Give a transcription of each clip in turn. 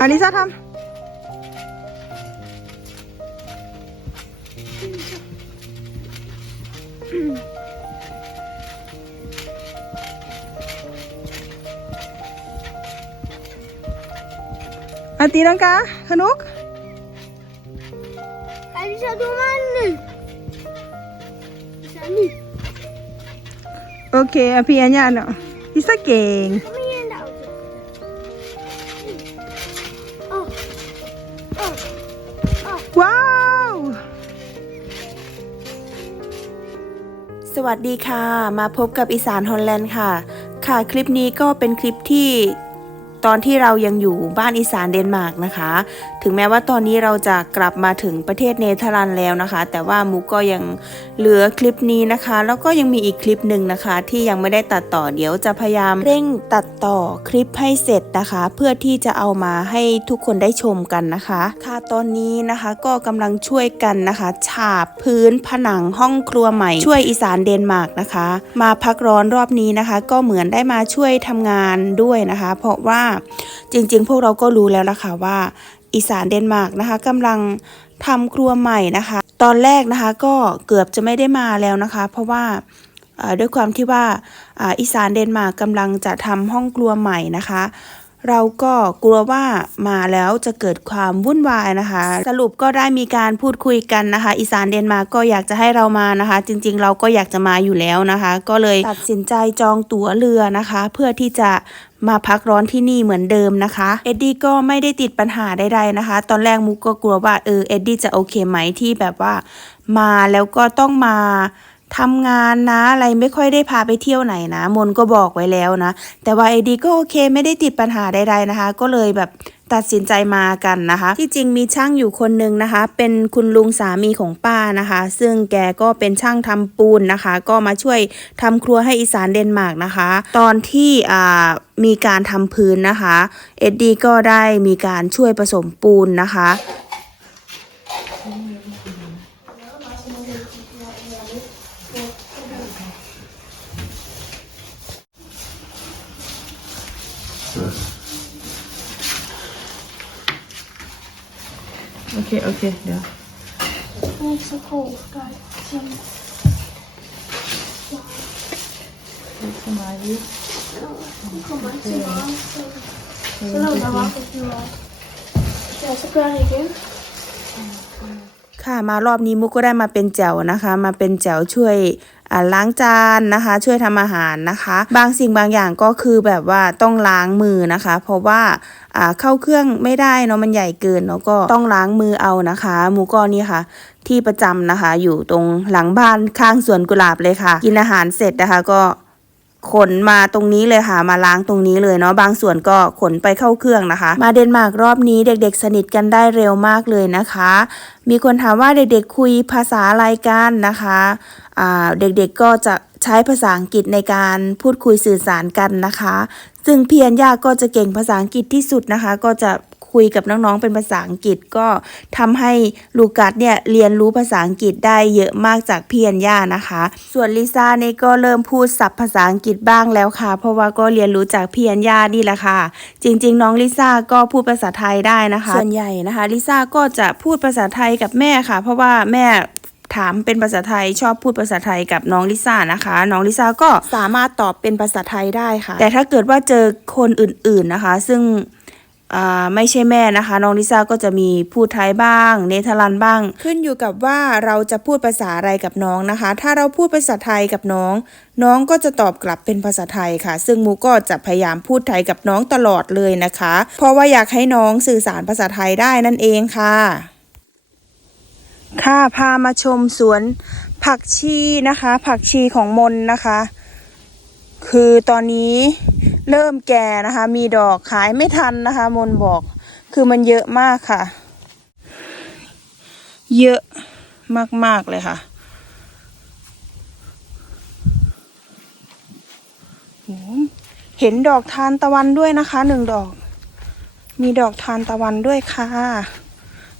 อาลิซ่าทำอาตีลังกาขนุก Alisa duman. Sani. โอเคอะพี่อัญญาเนาะลิซ่าเก่ง สวัสดีค่ะ มาพบกับอีสานฮอลแลนด์ค่ะ ค่ะคลิปนี้ก็เป็นคลิปที่ตอนที่เรายังอยู่บ้านอีสานเดนมาร์กนะคะถึงแม้ว่าตอนนี้เราจะกลับมาถึงประเทศเนเธอร์แลนด์แล้วนะคะ แต่ว่ามุกก็ยังเหลือคลิปนี้นะคะ แล้วก็ยังมีอีกคลิปหนึ่งนะคะ ที่ยังไม่ได้ตัดต่อเดี๋ยวจะพยายามเร่งตัดต่อคลิปให้เสร็จนะคะ เพื่อที่จะเอามาให้ทุกคนได้ชมกันนะคะ ค่ะตอนนี้นะคะก็กำลังช่วยกันนะคะ ฉาบพื้นผนังห้องครัวใหม่ช่วยอีสานเดนมาร์กนะคะ มาพักร้อนรอบนี้นะคะ ก็เหมือนได้มาช่วยทำงานด้วยนะคะ เพราะว่าจริงๆ พวกเราก็รู้แล้วล่ะค่ะว่า อีสานเดนมาร์กนะคะกำลังทำครัวใหม่นะคะ ตอนแรกนะคะก็เกือบจะไม่ได้มาแล้วนะคะ เพราะว่าด้วยความที่ว่าอ่าอีสานเดนมาร์กกำลังจะทำห้องครัวใหม่นะคะ เราก็กลัวว่ามาแล้วจะเกิดความวุ่นวายนะคะ สรุปก็ได้มีการพูดคุยกันนะคะ อีสานเดนมาร์กก็อยากจะให้เรามานะคะ จริงๆ เราก็อยากจะมาอยู่แล้วนะคะ ก็เลยตัดสินใจจองตั๋วเรือนะคะ เพื่อที่จะ มาพักร้อนที่นี่เหมือนเดิมนะคะ เอ็ดดี้ก็ไม่ได้ติดปัญหาใดๆนะคะ ตอนแรกมุกก็กลัวว่าเออเอ็ดดี้จะโอเคไหมที่แบบว่า มาแล้วก็ต้องมาทำงานนะอะไรไม่ค่อยได้พาไปเที่ยวไหนนะ มนก็บอกไว้แล้วนะ แต่ว่าเอ็ดดี้ก็โอเคไม่ได้ติดปัญหาใดๆนะคะ ก็เลยแบบ ตัดสินใจมากันนะคะ ที่จริงมีช่างอยู่คนหนึ่งนะคะ เป็นคุณลุงสามีของป้านะคะ ซึ่งแกก็เป็นช่างทำปูนนะคะ ก็มาช่วยทำครัวให้อีสานเดนมาร์กนะคะ ตอนที่อ่ามีการทำพื้นนะคะ เอ็ดดี้ก็ได้มีการช่วยผสมปูนนะคะ โอเค โอเค เดี๋ยว It's so cold, guys. Some- สบายดี Kom maar, zie maar. Hallo, daar wacht ik nu al. Ja, ze kan ik in. ค่ะมารอบนี้มุกก็ได้มาเป็นแจ๋วนะคะ มาเป็นแจ๋วช่วยอ่า ล้างจานนะคะ ช่วยทำอาหารนะคะ บางสิ่งบางอย่างก็คือแบบว่าต้องล้างมือนะคะ เพราะว่าเข้าเครื่องไม่ได้เนาะมันใหญ่เกินเนาะก็ต้องล้างมือเอานะคะ หมูกอนี่ค่ะ ที่ประจำนะคะ อยู่ตรงหลังบ้านข้างสวนกุหลาบเลยค่ะ กินอาหารเสร็จนะคะก็ ขนมาตรงนี้เลยค่ะ มาล้างตรงนี้เลยเนาะบางส่วนก็ขนไปเข้าเครื่องนะคะ มาเดนมาร์กรอบนี้เด็กๆ สนิทกันได้เร็วมากเลยนะคะ มีคนถามว่าเด็กๆคุยภาษาอะไรกันนะคะอ่าเด็กๆก็จะใช้ภาษาอังกฤษในการพูดคุยสื่อสารกันนะคะ ซึ่งเพียนยาก็จะเก่งภาษาอังกฤษที่สุดนะคะ ก็จะ คุยกับน้องๆเป็นภาษาอังกฤษก็ทำให้ลูกัสเนี่ยเรียนรู้ภาษาอังกฤษได้เยอะมากจากเพียนย่านะคะ ส่วนลิซ่าเนี่ยก็เริ่มพูดศัพท์ภาษาอังกฤษบ้างแล้วค่ะ เพราะว่าก็เรียนรู้จากเพียนย่านี่แหละค่ะ จริง ๆ น้องลิซ่าก็พูดภาษาไทยได้นะคะ ส่วนใหญ่นะคะลิซ่าก็จะพูดภาษาไทยกับแม่ค่ะ เพราะว่าแม่ถามเป็นภาษาไทยชอบพูดภาษาไทยกับน้องลิซ่านะคะ น้องลิซ่าก็สามารถตอบเป็นภาษาไทยได้ค่ะ แต่ถ้าเกิดว่าเจอคนอื่นๆนะคะ ซึ่งอ่า ไม่ใช่แม่นะคะ น้องลิซ่าก็จะมีพูดไทยบ้าง เนเธอร์แลนด์บ้าง ขึ้นอยู่กับว่าเราจะพูดภาษาอะไรกับน้องนะคะ ถ้าเราพูดภาษาไทยกับน้อง น้องก็จะตอบกลับเป็นภาษาไทยค่ะ ซึ่งมูก็จะพยายามพูดไทยกับน้องตลอดเลยนะคะ เพราะว่าอยากให้น้องสื่อสารภาษาไทยได้นั่นเองค่ะ ค่ะพามาชมสวนผักชีนะคะ ผักชีของมนนะคะ คือตอนนี้ เริ่มแก่นะคะ มีดอกขายไม่ทันนะคะ มนบอกคือมันเยอะมากค่ะ เยอะมาก ๆ เลยค่ะเห็นดอกทานตะวันด้วยนะคะหนึ่งดอก มีดอกทานตะวันด้วยค่ะ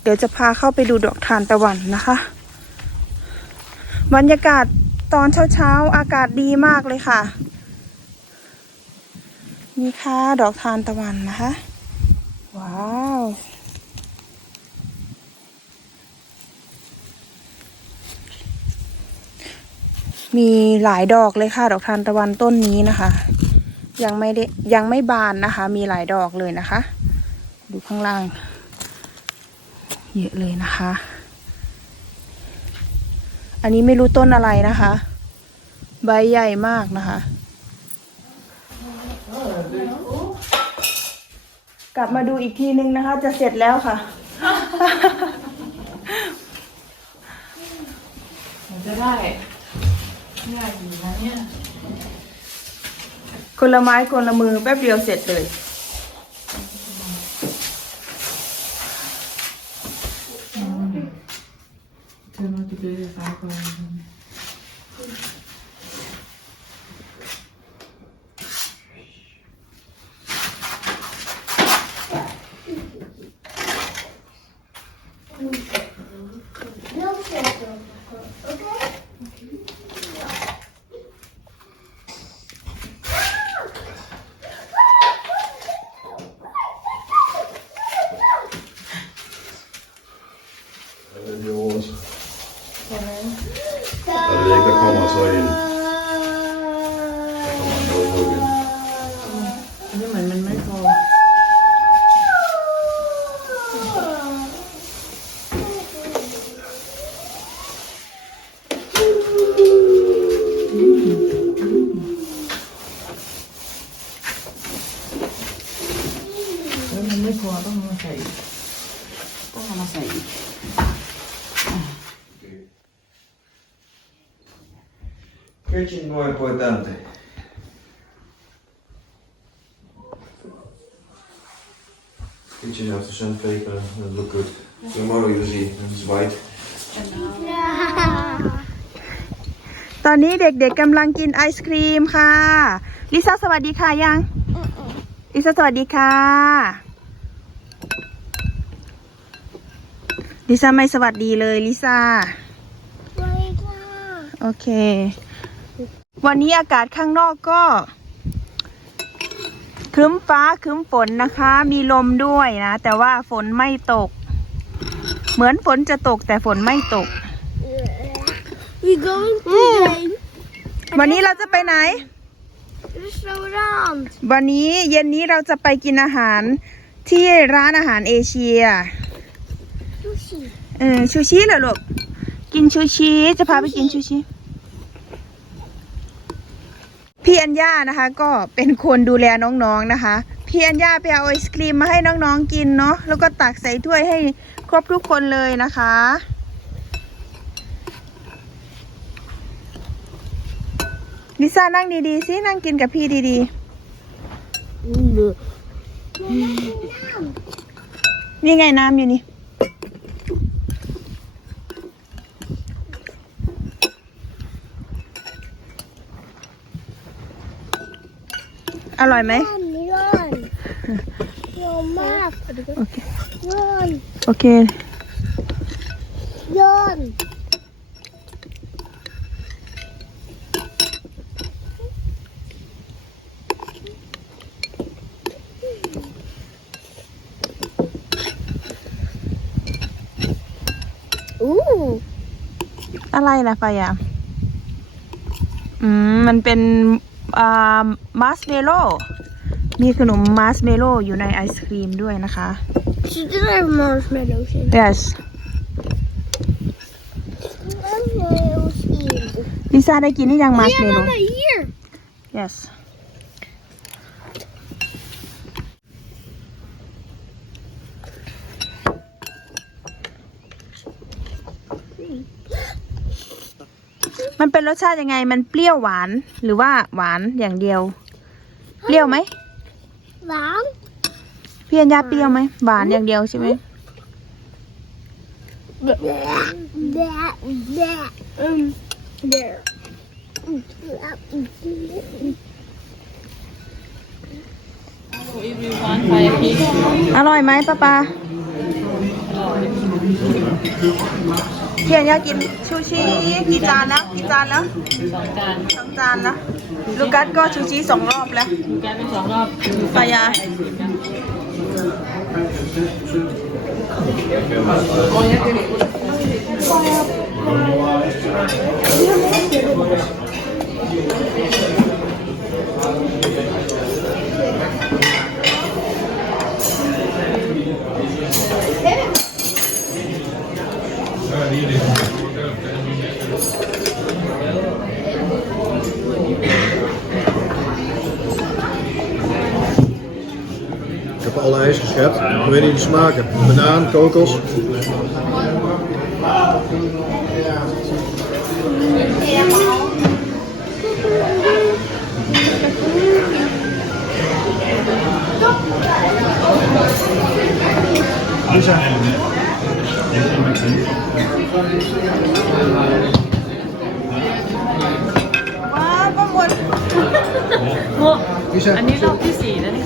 เดี๋ยวจะพาเข้าไปดูดอกทานตะวันนะคะ บรรยากาศตอนเช้าๆ อากาศดีมากเลยค่ะ นี่ค่ะ ดอกทานตะวันนะคะว้ว้าว มีหลายดอกเลยค่ะ ดอกทานตะวันต้นนี้นะคะ ยังไม่ได้ยังไม่บานนะคะ มีหลายดอกเลยนะคะ ดูข้างล่าง เยอะเลยนะคะ อันนี้ไม่รู้ต้นอะไรนะคะ ใบใหญ่มากนะคะ ลับมาดูอีกทีนึงนะคะ จะเสร็จแล้วค่ะมันจะได้ง่ายอยู่นะเนี่ย คนละไม้คนละมือแป๊บเดียวเสร็จเลย เธอมาจะไปไฟฟ้าก่อน Eller yours. Eller det ikke, der kommer så en. Der kommer noget hugget. อันนี้เหมือนมันไม่พอแล้วมันไม่พอต้องเอามาใส่อีกต้องเอามาใส่อีก Kitchen more importante. Kitchen has the sandpaper and look good. Tomorrow you see it's white. ตอนนี้เด็กๆกำลังกินไอศครีมค่ะ ลิซ่าสวัสดีค่ะยัง ลิซ่าสวัสดีค่ะ ลิซ่าไม่สวัสดีเลยลิซ่า โอเค วันนี้อากาศข้างนอกก็ครึ้มฟ้าครึ้มฝนนะคะ มีลมด้วยนะ แต่ว่าฝนไม่ตก เหมือนฝนจะตกแต่ฝนไม่ตก We going today. วันนี้เราจะไปไหน Just slow down. วันนี้เย็นนี้เราจะไปกินอาหารที่ร้านอาหารเอเชีย Sushi. เออชูชิเหรอลูก กินชูชิ จะพาไปกินชูชิ พี่อัญญานะคะ ก็เป็นคนดูแลน้องๆนะคะ พี่อัญญาไปเอาไอศครีมมาให้น้องๆกินเนาะแล้วก็ตักใส่ถ้วยให้ครบทุกคนเลยนะคะ ลิซ่านั่งดีๆสินั่งกินกับพี่ดีๆนี่ไงน้ำอยู่นี่ อร่อยไหม Run, run. Your map. โอเคโอเค run. Ooh. อะไรล่ะไฟอะ อืม มันเป็น มาร์ชเมลโล่มีขนมมาร์ชเมลโล่อยู่ในไอศครีมด้วยนะคะ She did have marshmallows in. yes Marshmallows in. ลิซ่าได้กินหรือยังมาร์ช We เมล have โล่ another here. yes มันเป็นรสชาติยังไง มันเปรี้ยวหวานหรือว่าหวานอย่างเดียว เปรี้ยวไหม Mom? พี่อัญญาเปรี้ยวไหมหวานอย่างเดียวใช่ไหม That, that, um, there. อีวิววานไฟพีอร่อยไหมป้าปา พี่อัญญากินชูชีกี่จานแล้วกี่จานแล้วสองจานสองจานแล้วลูกัสก็ชูชีสองรอบแล้วดูการเป็นสองรอบปายาไ Ik heb alle ijs geschept. Ik weet niet de smaken. Banaan, kokos. Wie zijn? อันนี้รอบที่สี่แล้วนี่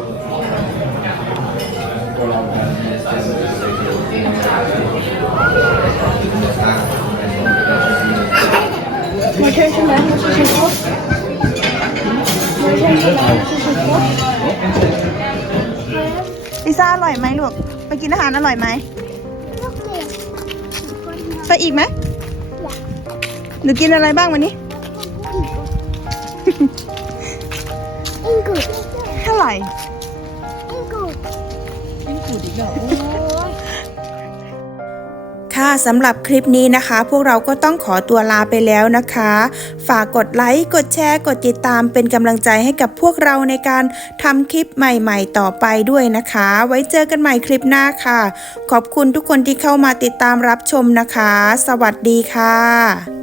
มายาอร่อยไหม Wat zet hij erbij? Hey. แซ่บปะไอลิซ่า Maar zijn ze mij als ze zich op? Maar zijn ze mij als ze zich op? ลิซ่าอร่อยไหมลูก ไปกินอาหารอร่อยไหมไปอีกไหมหนูกินอะไรบ้างวันนี้ Ingoed. เท่าไหร่ Ingoed. ค่ะสำหรับคลิปนี้นะคะ พวกเราก็ต้องขอตัวลาไปแล้วนะคะ ฝากกดไลค์ กดแชร์ กดติดตามเป็นกำลังใจให้กับพวกเราในการทำคลิปใหม่ๆ ต่อไปด้วยนะคะ ไว้เจอกันใหม่คลิปหน้าค่ะ ขอบคุณทุกคนที่เข้ามาติดตามรับชมนะคะ สวัสดีค่ะ